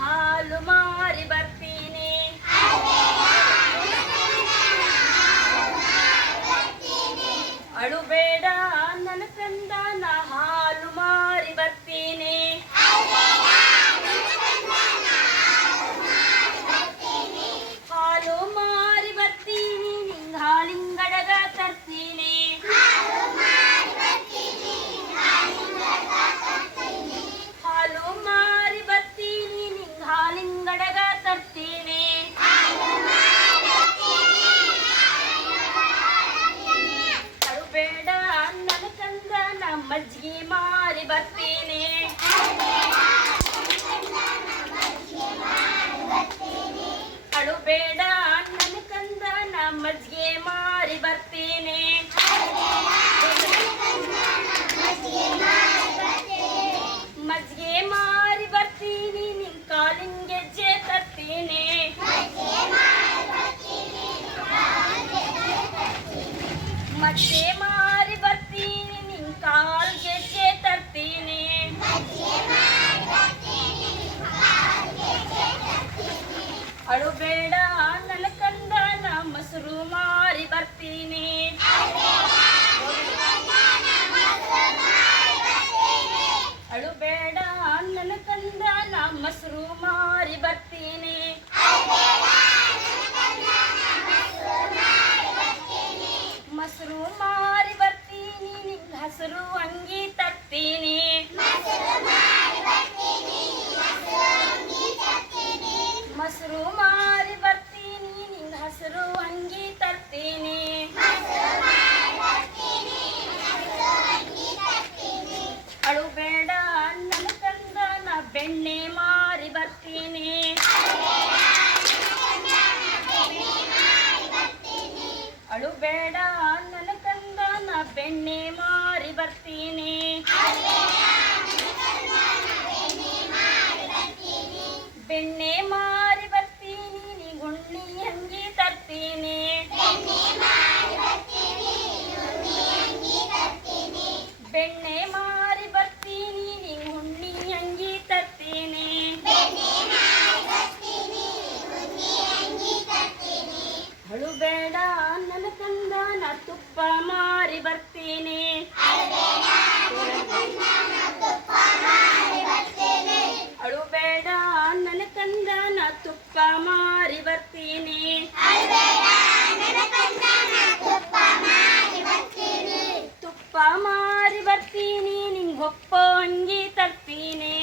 ಹಾಲು ಮಾರಿ ಬರ್ತೀನಿ. ಅಳುಬೇಡ ನನ್ನ ಕಂದ ನಾ ಹಾಲು ಮಾರಿ ಬರ್ತೀನಿ. ಹಾಲು ಮಾರಿ ಬರ್ತೀನಿ ನಿಂಗ ಹಾಲಿಂಗಡಗ ತರ್ತೀನಿ. ಹಾಲು ಮಾರಿ ಬರ್ತೀನಿ ನಿಂಗ ಹಾಲಿಂಗಡಗ ತರ್ತೀನಿ. ಅಳುಬೇಡ ನನ್ನ ಕಂದ ನಾ ಮಜ್ಜಿಗೆ ಮಾರಿ ಬರ್ತೀನಿ. ಅಳುಬೇಡ ನನ್ನ ಕಂದ ನಾ ಮಜ್ಜಿಗೆ ಮಾರಿ ಬರ್ತೀನಿ. ಮಜ್ಜಿಗೆ ಮಾರಿ ಬರ್ತೀನಿ ನಿನ್ ಕಾಲಿನ ಗೆಜ್ಜೆ ತರ್ತೀನಿ. ಮಜ್ಜಿಗೆ ಮಾರಿ ಬರ್ತೀನಿ ನಿನ್ ಕಾಲ್ ಗೆಜ್ಜೆ ತರ್ತೀನಿ. ಅಳುಬೇಡ ನನ್ನ ಕಂದ ನಾ ಮೊಸರು ಮಾರಿ ಬರ್ತೀನಿ. ಅಳುಬೇಡ ನನ್ನ ಕಂದ ನಾ ಮೊಸರು ಮಾರಿ ಬರ್ತೀನಿ. ಮೊಸರು ಮಾರಿ ಬರ್ತೀನಿ ನಿಂಗ ಹಸಿರು ಅಂಗಿ ತರ್ತೀನಿ. ಮೊಸರು ಮಾರಿ ಬರ್ತೀನಿ ನಿಂಗ ಹಸಿರು ಅಂಗಿ ತರ್ತೀನಿ. ಅಳುಬೇಡ ನನ್ನ ಕಂದ ನಾ ಬೆಣ್ಣೆ ಮಾರಿ ಬರ್ತೀನಿ. ಅಳುಬೇಡ ನನ್ನ ಕಂದ ನಾ ಬೆಣ್ಣೆ ಮಾರಿ ಬರ್ತೀನಿ. ಬೆಣ್ಣೆ ಮಾರಿ ಬರ್ತೀನಿ ನೀ ಗುಣ್ಣಿ ಅಂಗಿ ತರ್ತೀನಿ. ಬೆಣ್ಣೆ ಮಾರಿ ಬರ್ತೀನಿ ನೀ ಗುಣ್ಣಿ ಅಂಗಿ ತರ್ತೀನಿ. ಅಳುಬೇಡ ನನ್ನ ಕಂದ ನಾ ತುಪ್ಪ ಮಾರಿ ಬರ್ತೀನಿ. ಅಳುಬೇಡ ನನ್ನ ಕಂದ ನಾ ತುಪ್ಪ ಮಾರಿ ಬರ್ತೀನಿ. ತುಪ್ಪ ಮಾರಿ ಬರ್ತೀನಿ ನಿಂಗೊಪ್ಪ ಅಂಗಿ ತರ್ತೀನಿ.